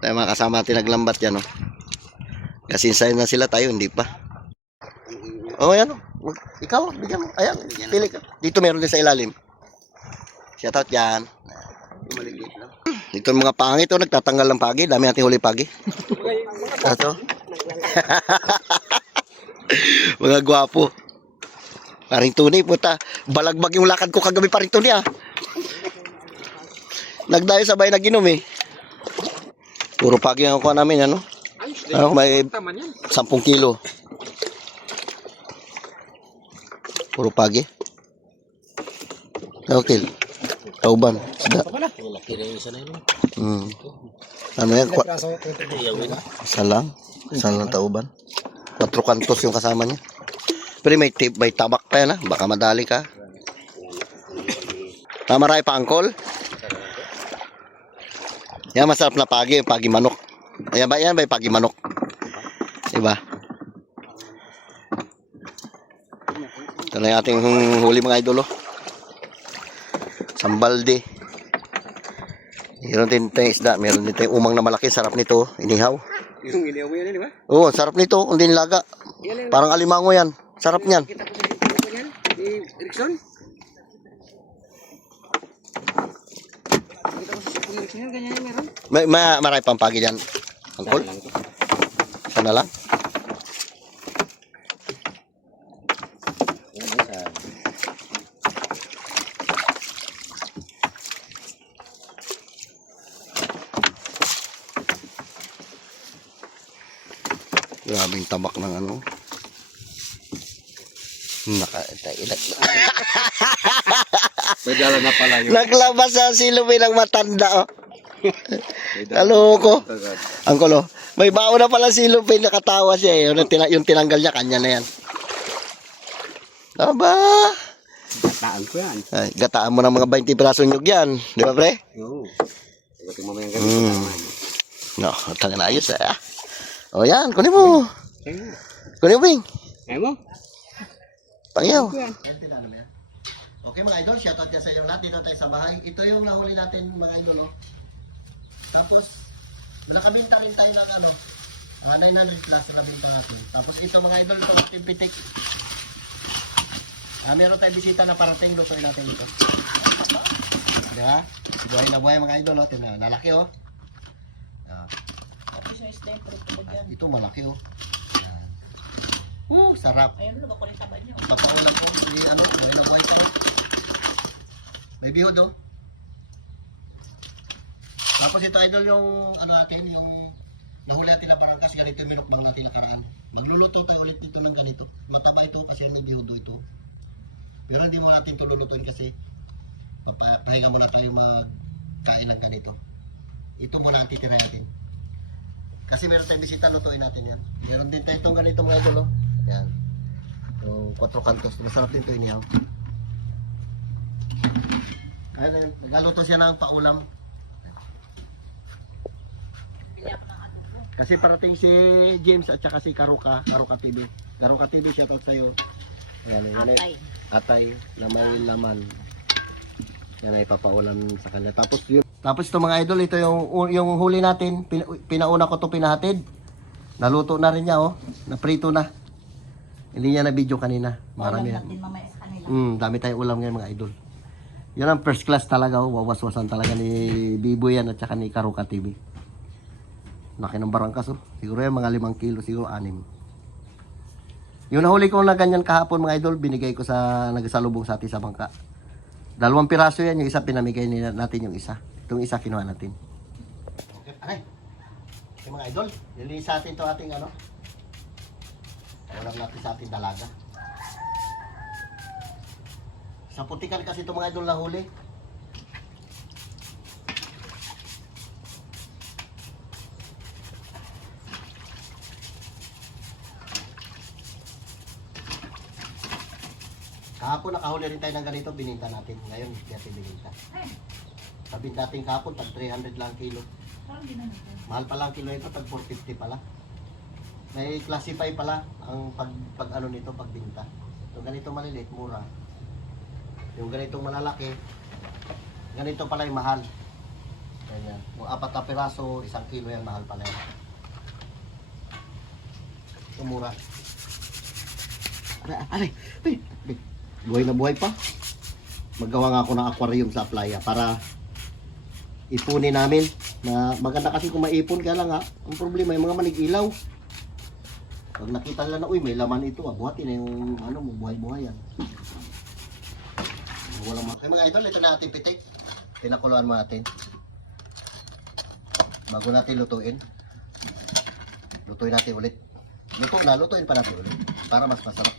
Tayo mga kasama natin naglambat yan, oh. Kasi sign na sila, tayo hindi pa. Oh, yan, oh. Ikaw, bigyan mo. Ayan, pili ka. Dito meron din sa ilalim. Shoutout yan. Dito mga pangit, oh, nagtatanggal ng pagi. Dami natin huli pagi. Ito. Mga gwapo. Paring Tuni, puta. Balagbag yung lakad ko kagabi, paring Tuni, ah. Nagdayo sabay naginom, eh. Puro pagi ang kuha namin, ano? May 10 kilo. Puro pagi. Okay. Tauban. Isda. Ano yan? Salang. Salang tauban. 4 kantos yung kasama niya. Pero may tabak pa yan, ha? Baka madali ka. Maray pa angkol. Yan, masarap na pagi. Pagi manok. Ayan ba? Yan ba yung pagi manok? Diba? Ito na yung ating huli mga idol, oh. Sambalde. Meron din tayong isda. Meron din tayong umang na malaki. Sarap nito. Inihaw. Yung inihaw yan, di ba? Oo, sarap nito. Kung di nilaga. Parang alimango yan. Sarap niyan. Kita ko sa yan. Ni Erickson. Kita ko sa Erickson yan. Ganyan yan meron. Maray pang pagi dyan. Angkol? Sana lang. Grabing tabak ng ano. Nakailag na. May dala na pala yun. Naglabas sa silumi ng matanda, oh. Kaloko. Angkol, oh. May bao na pala silumi, nakatawa siya, eh. Yung tinanggal niya, kanya na yan. Aba. Gataan ko yan. Ay, gataan mo ng mga 20 piraso nyug yan. Di ba, pre? Oo. Gating mo yung ganito. No, tangan na ayos, eh. O yan, kunin mo. Kunin mo, Bing. Ayaw mo? Pangyaw. Okay mga idol, shoutout yan sa iyo lahat. Dito tayo sa bahay. Ito yung nahuli natin mga idol, oh. Tapos, nakabinta rin tayo ng ano, 900 plus nakabinta natin. Tapos ito mga idol, ito ating pitik. Meron tayong bisita na parating, lutuin natin ito. Diba? Buhay na buhay mga idol, oh. Tingnan, lalaki, oh. Ito malaki, oh. Sarap. Ayun, lupa ko rin tabad niyo. Papaulam ko, hindi ano, buhay na buhay pa, oh. May bihod, oh. Tapos ito idol yung ano natin, yung nahuli natin na barangkas, ganito yung minukbang natin nakaraan. Magluluto tayo ulit dito ng ganito. Mataba ito kasi may bihudo ito. Pero hindi mo natin ito lulutuin kasi pahinga muna tayo magkain ng ganito. Ito muna ang titirahin natin. Kasi meron tayong bisita, lutuin natin yan. Meron din tayo itong ganito mga idol, oh. Yan. So, 4 kantos. Masarap din ito inihaw. Ayun, nagluto siya ng paulam. Kasi parating si James at saka si Karuka TV. Karuka TV, shoutout sa'yo. Ayan, Atay. Atay na may laman. Yan ay papaulam sa kanya. Tapos ito mga idol, ito yung huli natin. Pinauna ko to pinahatid. Naluto na rin niya, oh. Naprito na. Hindi niya na video kanina. Marami na. Dami tayong ulam ngayon mga idol. Yan ang first class talaga, oh. Wawas-wasan talaga ni Bibo yan at saka ni Karuka TV. Laki ng barangkas, oh. Siguro yan mga 5 kilo, siguro 6. Yung nahuli ko na ganyan kahapon mga idol, binigay ko sa nagsalubong sa atin sa bangka. 2 piraso yan, yung isa pinamigay natin yung isa. Itong isa kinuha natin. Okay, aray. Okay mga idol, nilinis natin ito ating ano. Walang natin sa ating dalaga. Sa putikan kasi ito mga idol nahuli. Kahapon nakahuli rin tayo ng ganito, bininta natin. Ngayon, hindi natin bininta. Sabi natin kahapon, tag 300 lang kilo. Mahal pa lang kilo ito, tag 450 pala. May classify pala ang pag ano nito, pagbinta. Yung ganito maliliit, mura. Yung ganitong malalaki, ganito pala yung mahal. Ganyan. Kung 4 na piraso, 1 kilo yan, mahal pala yan. Mura. Aray, buhay na buhay pa. Maggawa nga ako ng aquarium sa playa para ipunin namin. Na maganda kasi kung maipon, kaya lang ha, ang problema yung mga manigilaw. Pag nakita nila na, uy, may laman ito, buhatin na yung ano mo, buhay-buhay yan. Walang mga idol, ito na ating pitik. Pinakuluan mo natin. Bago natin lutuin. Lutuin natin ulit. Lutuin pa natin ulit. Para mas masarap.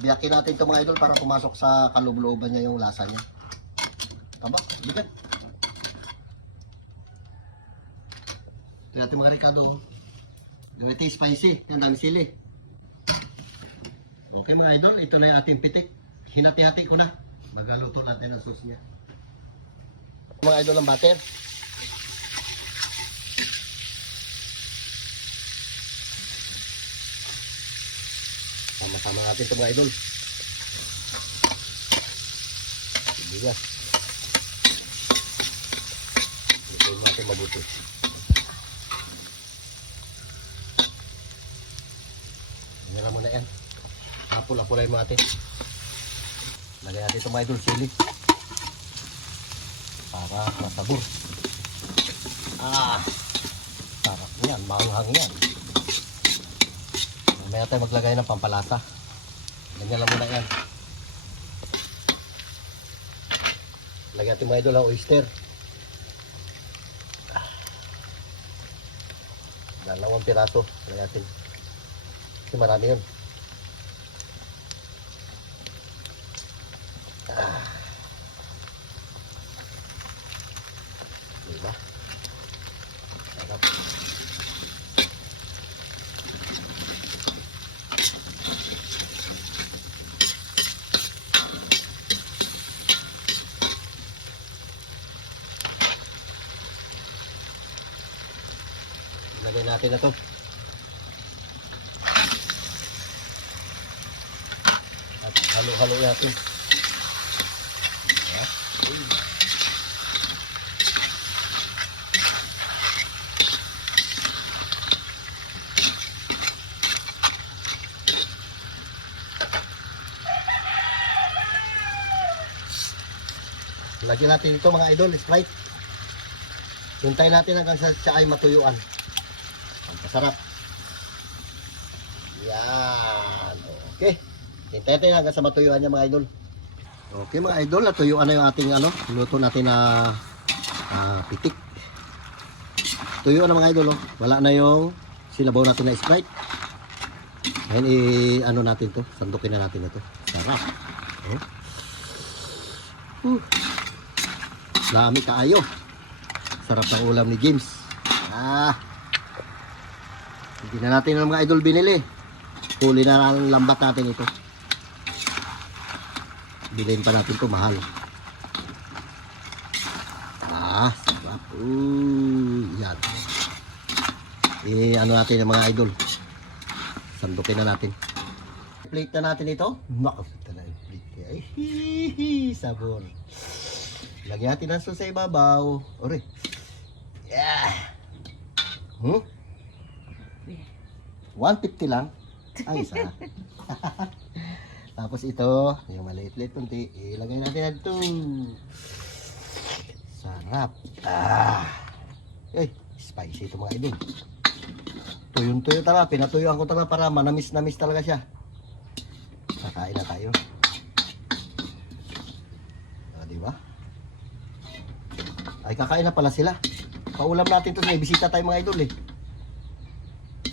Biyakin natin ito mga idol para pumasok sa kaloob-looban niya yung lasa niya. Tama? Bigat. Ito natin mga Ricardo. Gawin spicy. Yan dami sili. Okay mga idol, ito na yung ating pitik. Hinati-hati ko na. Magaluto natin ang sauce niya. Mga idol ng butter. Tama-tama natin ito mga idol. Bigas. Lutuin natin mabuti. Ganyan lang muna yan. Apul-apulay mo natin. Lagyan natin ito mga idol sili. Para masabor. Sarap yan. Maanghang yan. Mamaya tayo maglagay ng pampalasa. Ganyan lang muna yan. Lagyan natin mga idol ang oyster. Dalawang piraso. Lagyan natin. Kasi marami yun. Diba? Sarap. Lagay natin na to. At halo-halo natin. Lagyan natin ito mga idol, Sprite. Hintayin natin hanggang siya ay matuyuan. Ang pasarap. Yan. Okay. Hintayin natin hanggang sa matuyuan niya mga idol. Okay mga idol, natuyuan na yung ating luto natin na pitik. Tuyuan na mga idol. Oh. Wala na yung silabaw natin na Sprite. Ngayon natin to, sandukin na natin ito. Sarap. Dami kaayo. Sarap ng ulam ni James. Hindi na natin ng mga idol binili. Huli na ang lambat natin ito. Bilhin pa natin ito mahal. Sarap. Yan. Ano natin yung mga idol. Sandukin na natin. Plate na natin ito. Nakasita na yung plate. Ay, sabon. Lagyan natin ang sauce sa ibabaw. Ore. Yeah. 150 lang. Ay, isa. Tapos ito, yung maliit-liit kunti, ilagay natin dito. Sarap. Spicy ito mga idol. Tuyong-tuyo talaga. Pinatuyuan ko talaga para manamis-namis talaga siya. Kakain na tayo. Diba? Ay, kakain na pala sila. Paulam natin ito. May bisita tayo mga idol eh.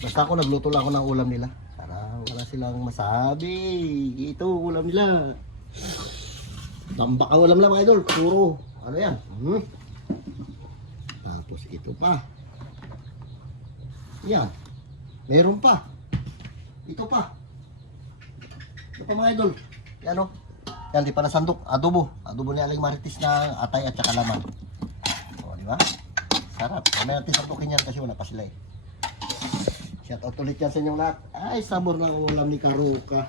Basta ako nagluto lang ako ng ulam nila. Para wala silang masabi. Ito ulam nila. Tambak ang ulam nila mga idol. Puro. Ano yan? Tapos ito pa. Yan. Meron pa. Ito pa. Ito pa mga idol. Yan o. Yan, di pa nasandok. Adobo. Adobo ni Aling Marites na atay at saka laman. O, di ba? Sarap. Mamaya natin sandukin yan kasi wala pa sila eh. Shout out ulit yan sa inyong lahat. Ay, sabor ng ulam ni Karuka.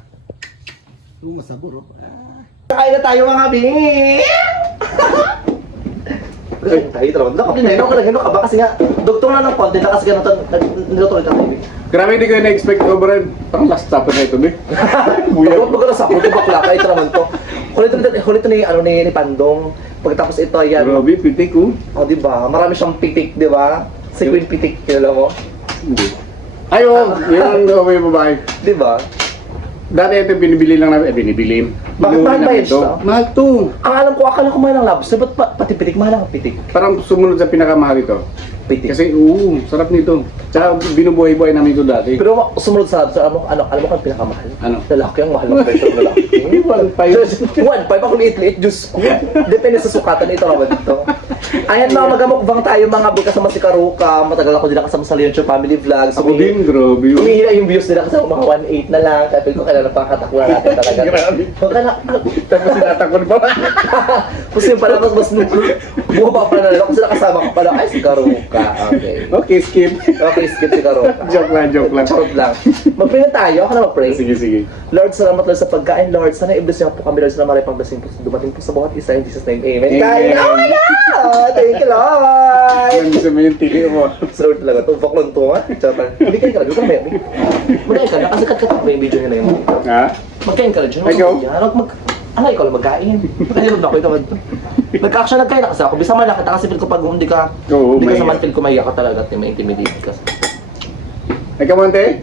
Masabor oh. Kain na tayo mga bing! Ay, tara. Nakapinaino ka lang, ka ba? Kasi nga, doktor na ng konti na kasi ganun, nilutuloy ka tayo. Grabe, hindi ko na-expect ko, Brad. Parang last stop na ito, Big. Huwag mo ka na sa puto bakla ka, ito naman to. Hulito ni, ano, ni Pandong. Pagkatapos ito, yan. Grabe, pitik, oh. O, diba? Marami siyang pitik, diba? Si Queen Pitik, kilala mo? Hindi. Ay, oh, yan ang may babae. Diba? Dati ito binibili lang namin, binibili. Bakit mahal ba yun siya? Mahal to. Ang alam ko, akala ko mahal ang lobster. Ba't pati pitik? Mahal ang pitik. Parang sumunod sa pinakamahal ito. Pitik. Kasi, sarap nito. Tsaka binubuhay-buhay namin ito dati. Pero sumunod sa lobster, alam mo kung pinakamahal? Ano? Lalaki ang mahal ng presyo ng lalaki. 1.5 ako liit-liit, Diyos ko. Depende sa sukatan ito naman dito. Ayan mga magamukbang tayo mga bi kasama si Karuka. Matagal ako din nakasama sa Leoncho Family Vlogs. Ako din, grabe yun. Umihina yung views nila kasi mga 1.8 na lang. Kaya ko kailangan pangkatakula natin talaga. Grabe. Tapos sinatakon pa. Kasi yung pala mas bumaba pa na lang kasi nakasama ko pala. Ay, si Karuka. Okay. Okay, skip. Okay, skip si Karuka. Joke lang, joke lang. Charot lang. Mag-pray na tayo. Ako na mag-pray. Sige, sige. Lord, salamat Lord sa pagkain, Lord. Sana i-bless niyo po kami, Lord. Sana marami pang blessing po dumating po sa bawat isa. In Jesus' name, Amen. Amen. Kain! Oh my God! Thank you, Lord! Yan, gusto mo yung tili mo. Lord talaga, tumpak lang to, ha? Tsaka, hindi kain ka lang. Huwag ka na may Magain ka na, kasi kat-kat mo yung video niya na yun. Ha? Magkain ka lang dyan. Ikaw? Ano, ikaw lang magkain. Ayun na ako, ito. Nagka-action nagkain na kasi ako. Bisa man nakita kasi feel ko pag hindi ka, Oo, hindi ka sa mahiya. man feel ko mahiya ka talaga at may intimidate ka. Ay, kamante?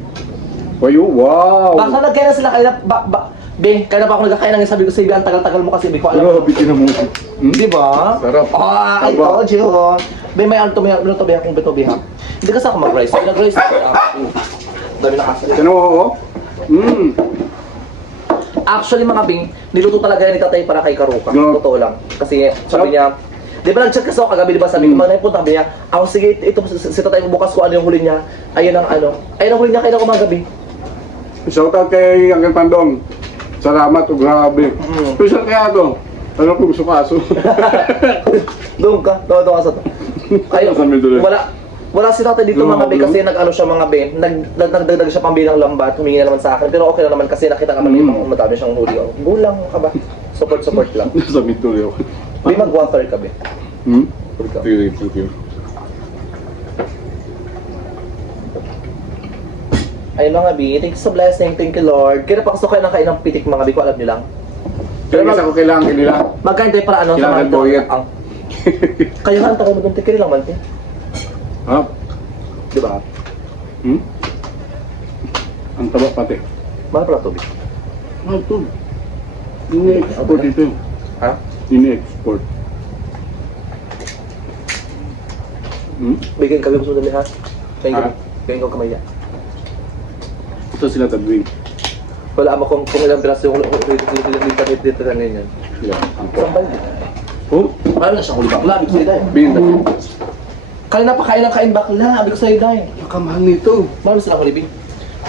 Wayo, wow! Baka nagkain na sila kaya Be, kaya na pa ako nagkakain ng sabi ko sa ibi, ang tagal-tagal mo kasi hindi ko alam. Grabe, tinan mo. Di ba? Sarap. Ah, I Sarap. told you. Be, may ano to, biha kung beto biha. Hindi kasi ako mag-rice. Nag-rice ako. Dami na kasi. Tinan mo, oh. Actually mga Bing, niluto talaga yan ni Tatay para kay Karuka. No. Totoo lang. Kasi sabi niya, di ba nag-chat kasi ako kagabi, di ba sabi ko, magnapunta sabi niya, ako sige, ito si Tatay bukas ko ano yung huli niya. Ayun ang ano. Ayun ang huli niya kaya ako mga gabi. Shoutout kay Uncle Pandong. Salamat, oh, grabe. Special kaya to. Ano kung gusto ka aso? Doon ka, doon ka sa to. Ayun, Saan may dulo? wala si Tatay dito Doon mga ako, Bing doon? kasi nag-ano siya mga Bing. Nagdagdag siya pang bilang lambat, humingi na naman sa akin. Pero okay lang naman kasi nakita naman yung madami siyang huli. Oh, gulang ka ba? Support lang. Nasa midtuloy ako. May mag-1/3 ka, Be. Ikaw. Thank you. Ay mga Bi, thank you sa blessing, thank you Lord. Kaya pa gusto kayo ng kain ng pitik mga Bi, ko alam niyo lang. Pero mas ako kailangan nila. Magkain tayo para ano Kailangan mga boyet. ang kaya nga tayo mag-unti kaya lang man, te. Ha? Di ba? Ang taba pati. Mahal pala to, Bi. Ano to? Ini-export ito. Ha? Ini-export. Bigyan kami gusto nila ha. Ha? Kaya ko kamaya. Ito sila tabing. Wala mo kung ilang piraso yung internet dito na yan. Sila. Saan ba yun? Oh? Ano na siyang huli bakla? Abig ko sa'yo dahil. Binta. Kaya napakain ng kain bakla. Abig ko sa'yo dahil. Nakamahal nito. Mahal sila huli, Bi.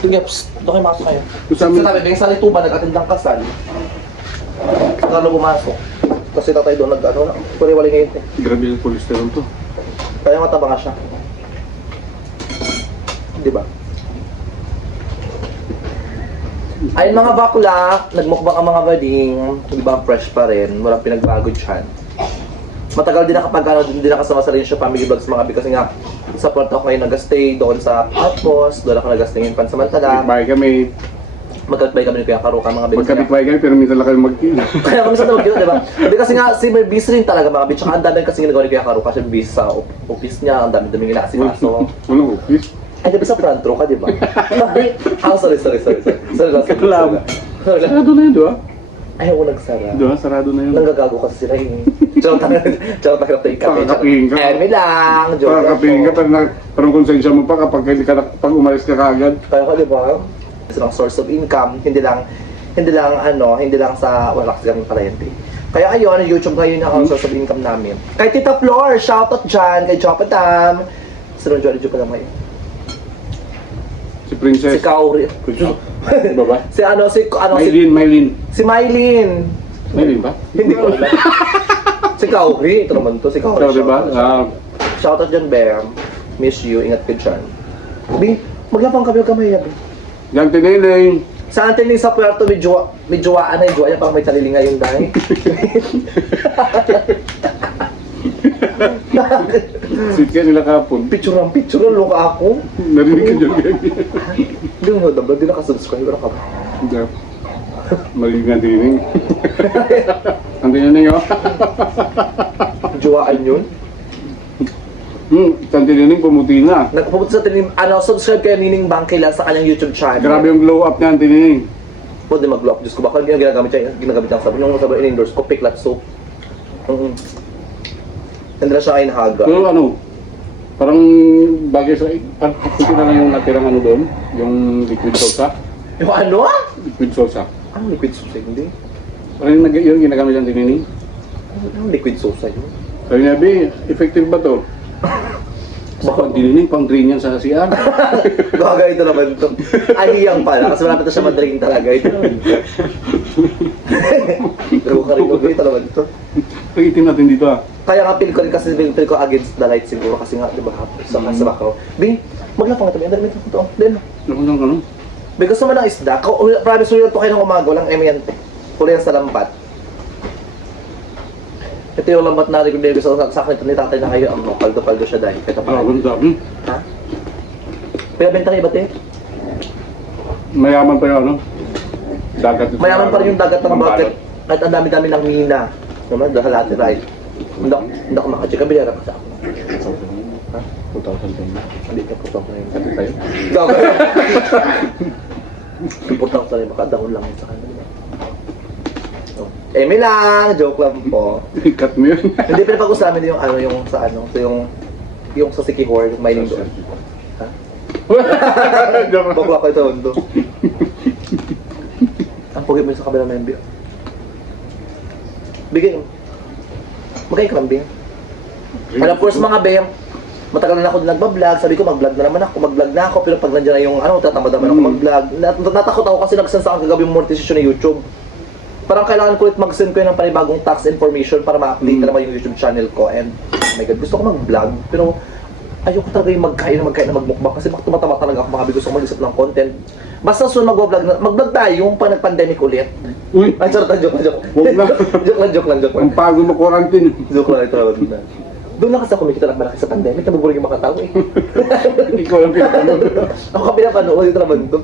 Ito nga, psst. Doon kayo makasok kayo. Kung sa Sa amin, tabi, Bing, sa Lituba, nag-attend ng kasal. Lalo pumasok. Kasi tatay doon nag-ano na. Puri-wali ngayon eh. grabe yung cholesterol to. Kaya mataba nga siya. Di ba? Ayun mga bakla, nagmukbang ang mga bading, di ba fresh pa rin, walang pinagbago dyan. Matagal din nakapag ano, din nakasama sa Leoncio Family Vlogs mga bi kasi nga support ako ngayon nag-stay doon sa Outpost, doon ako nag-stay ngayon pansamantala. Bye kami. Magkatbay kami ni Kuya Karuka mga bi. Magkabit-bye kami pero minsan lang kami mag-team. Kaya kami sa tawag yun, di ba? Hindi kasi nga, si may busy rin talaga mga bi, tsaka ang dami kasi ginagawa ni Kuya Karuka, siya busy sa office niya, ang dami-dami ginasikaso. Ano office? Ay, di ba sa front row ka, di ba? Sorry. Sorry lang. Kaklamo. Sorry lang. Sarado na yun, di ba? Ayaw ko nagsara. Di ba? Sarado na yun. Nanggagago kasi sila yung... Charot na ikaw. Pakakapihin ka. Eme lang. Joke Pakakapihin ka, parang konsensya mo pa kapag pag umalis ka kaagad. Kaya ka, di ba? Isang source of income, hindi lang sa wala kasi kami parente. Kaya ayun, YouTube ngayon ang source of income namin. Kay Tita Flor, shoutout dyan, kay Jopatam. Sino dyan, Jopatam ngayon? Si Princess. Si Kauri. Di ba ba? Si Maylin. Si Mylene. Maylin ba? Hindi ko alam. Si Kauri, ito naman to, si Kauri. Ikaw, di ba? Shoutout dyan, Bam. Miss you, ingat ka dyan. Bi, maglapang kami, huwag ka mahiya, Bi. Yang tiniling. Sa atin sa Puerto, may jowa Sweet kaya nila kapon. Picture loka ako. Narinig ka dyan kaya. Hindi mo dapat, di nakasubscribe na ka ba? Hindi. Marinig nga tinining. Ang tinining oh. Juwaan yun. Ang tinining pumuti na. Nagpupunta sa tinim, subscribe kayo Nining Bangkila sa kanyang YouTube channel. Grabe yung glow up niya ang tinining. Pwede mag-block. Diyos ko, baka yung ginagamit niya ang sabon. Yung sabon in-endorse ko, Piclat Soap. Hindi na siya ay nahaga. Pero ano, parang bagay sa... Kasi na lang yung natirang ano doon, yung liquid salsa. Yung ano? Liquid salsa. Anong liquid soap hindi? Parang yung ginagamit ang tinining. Anong liquid soap sa'yo? Sabi niya, Bi, effective ba to? Baka ang tinining, pang drain yan sa CR. Gaga ito naman ito. Ahiyang pala, kasi malapit na siya madrain talaga. Ito naman ito. Pero ka rin ito naman ito. Pag-itim natin dito ah. Kaya nga feel ko rin kasi feel ko against the light siguro kasi nga, di ba, sa background. Bing, maglapang ito. Ang dami ito. Then, Ano? Bing, gusto mo ng isda? Promise mo yun ito kayo ng umaga, walang emyente. Pula yan sa lambat. Ito yung lambat na rin ko sa akin ito ni tatay na kayo, paldo-paldo siya dahil. Kaya Ah, pa. ganda. Ha? Pinabenta kayo ba, te? Mayaman pa yung ano? Dagat. ito. Mayaman pa rin yung dagat ng Pambalot. bakit. At ang dami-dami ng mina. Naman, dahil natin, right? Hindi ako makacheck. Kabila ka sa ako. Ha? 2,000 Hindi ka putang na yun. Sabi tayo. Gaga. Putang sa rin. Baka dahon lang yun sa kanila. Oh. Eme lang! Joke lang po. Cut mo yun. Hindi, pinapag-usamin yung ano, yung sa ano, so yung sa Sikihor, yung mining doon. Ha? Joke lang. Bakla ko ito, Hondo. Ang pogi mo sa kabilang na yung bigay mo. Magkaya ka lang, Bing. And of course, mga Bing, matagal na ako nagbablog. Sabi ko, mag-vlog na naman ako. Pero pag nandiyan na yung ano, tatamad naman ako mag-vlog. Natakot ako kasi nag-send sa akin kagabi yung monetization ng YouTube. Parang kailangan ko ulit mag-send ko yun ng panibagong tax information para ma-update na naman yung YouTube channel ko. And, oh my God, gusto ko mag-vlog. Pero, ayoko talaga yung magkain na magmukbang. Kasi tumatama talaga ako mga gusto ko mag-isip ng content. Basta soon mag-vlog tayo yung pa nag-pandemic ulit. Uy, Ay, sorry, joke lang. Huwag na. joke lang. ang pagod mo quarantine. Joke lang ito. Doon lang kasi ako kumikita ng malaki sa pandemic. Nabuburing yung mga tao eh. Ikaw lang pinapanood. Ako ka pinapanood ito naman ito.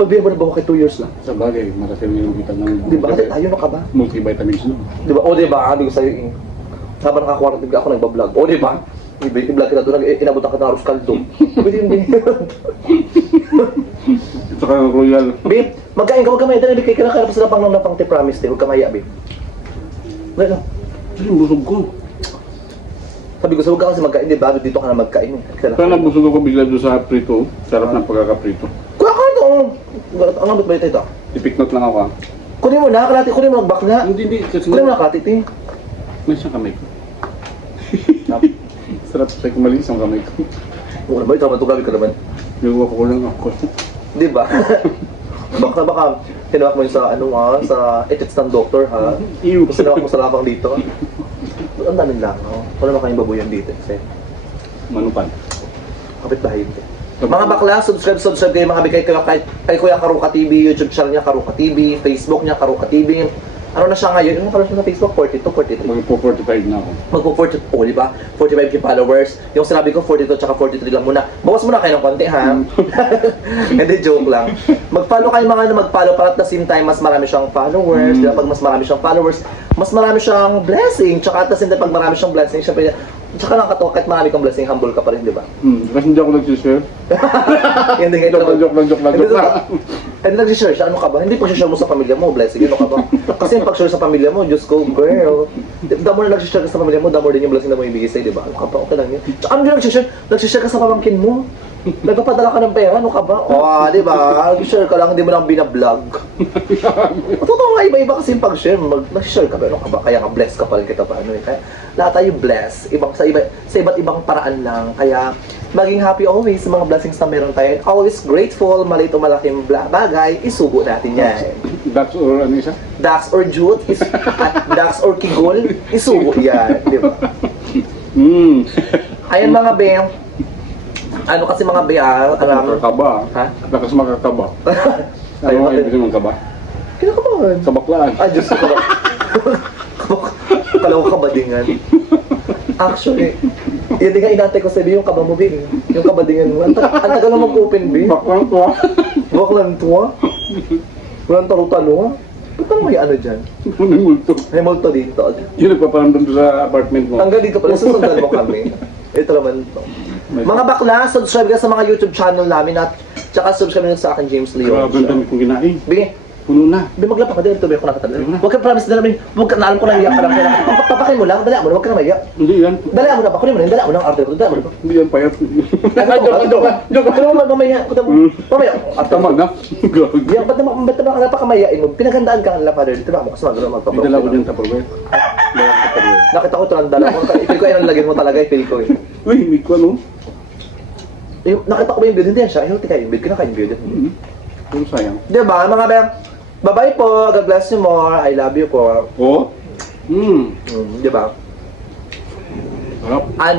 Pagbigyan mo na ba ako kay 2 years lang? Sa bagay, marasal yung kita ng... Di ba? Kasi tayo na ka ba? Multivitamins no? Di ba? O di ba? Sabi ko sa'yo eh. Habang naka-quarantine ako nagbablog. O di ba? I-vlog kita doon. Inabot ako ng arroz caldo. Pwede yung ganyan. Saka royal. Babe, magkain ka. Huwag ka maya. Dahil kay kinakaya pa sila pang te promise. Huwag ka maya, babe. Wala. Ay, busog ko. Sabi ko, huwag ka kasi magkain. Di ba? Dito ka na magkain. Kaya nabusog ako bigla doon sa prito. Sarap ng pagkakaprito. Kuha ka ito. Ang lambot ba ito? Ipiknot lang ako ah. Kunin mo na. Kalati. Kunin mo ng bakla. Hindi. Kasi Kunin mo na kalati. Ting. may isang kamay ko. Sarap sa kumali isang kamay ko. Oo naman. Ito naman. Ito grabe ka naman. Yung ako lang ako. Di ba? baka tinawag mo yun sa ano sa ethics ng doktor ha. Ew. Kasi tinawag mo sa labang dito. Ang daming lang, no? Wala naman kayong babuyan dito kasi Manupan. kapit bahay dito. Mga bakla, subscribe kayo mga bigay kay Kuya Karuka TV, YouTube channel niya Karuka TV, Facebook niya Karuka TV. Ano na siya ngayon? Ano pa sa Facebook? 42, 43. Magpo-45 na ako. Magpo-40, oh, di ba? 45k followers. Yung sinabi ko, 42 tsaka 43 lang muna. Bawas muna kayo ng konti, ha? Hindi, joke lang. Mag-follow kayo mga mag-follow para at the same time, mas marami siyang followers. Di ba? Pag mas marami siyang followers, mas marami siyang blessing. Tsaka at the same time, pag marami siyang blessing, syempre, tsaka lang katawa, kahit marami kang blessing, humble ka pa rin, di ba? Kasi hindi ako nag-share. Yan din ngayon. Joke lang. Hindi nag-share siya, ano ka ba? Hindi pag-share mo sa pamilya mo, blessing, ano ka ba? Kasi yung pag-share sa pamilya mo, Diyos ko, girl. The more na nag-share ka sa pamilya mo, the more din yung blessing na mo ibigay sa'yo, di ba? Ano ka ba? Okay lang yun. Tsaka ano din nag-share? Nag-share ka sa pamangkin mo. Nagpapadala ka ng pera, ano ka ba? Di ba? Nag-share ka lang, hindi mo lang binablog. Totoo nga, iba-iba kasi yung pag-share. Nag-share ka ba, ano ka ba? Kaya nga bless ka pa rin kita pa, ano eh. Kaya lahat tayo bless, sa iba't ibang paraan lang. Kaya maging happy always sa mga blessings na meron tayo. And always grateful, maliit o malaking bagay, isubo natin yan. That's or ano isa? Dax or Jute, Dax or Kigol, isubo yan, di ba? Ayan mga beng, ano kasi mga beng, Makakaba. Ha? Lakas makakaba. Ayaw Ano ang natin. ibig ng kaba? Kinakabahan. Kabaklaan. Ay, Diyos ko. Kala ko kabadingan. Actually, yun din nga inatay ko sa yung kaba mo, Bin. Yung kabadingan mo. Ang tagal mo mag-open, Bin. Baklang ko ah. Baklan to, ah. Walang talo-talo, ah. Ba't ka may ano dyan? Kunin mo ito. May multo dito. Yung nagpaparamdam doon sa apartment mo. Hanggang dito pala, susundan mo kami. Ito naman to. Mga bakla, subscribe ka sa mga YouTube channel namin at tsaka subscribe ka sa akin, James Leon. Grabe ang dami kong kinain. Bigay. Puno na. Di maglapa ka din, tuloy ako nakatala. Huwag ka promise na namin, huwag ka, naalam ko na iyak ka lang. Papakin mo lang, dala mo na, huwag ka na maiyak. Hindi yan. Dala mo na, pakunin mo na, dala mo na ang arte ko, dala mo na. Hindi yan payat. Joke mo, mamaya, kuta mo. Mamaya, Tama na. Grabe. yan, ba't naman napakamayain mo? Pinagandaan ka ng lapader, dito ba mo kasi magano May dala ko magpapakin. dyan Tupperware. Dala ko Tupperware. Nakita ko ito ng dala mo, ipil ko yan ang lagyan mo talaga, ipil ko eh. Uy, may ko ano? Nakita ko ba yung video, hindi yan siya, healthy ka yung video, kinakain yung video. Yung sayang. Diba, mga bang, bye-bye po, God bless you more, I love you po. Oh? Diba? Sarap. Ano?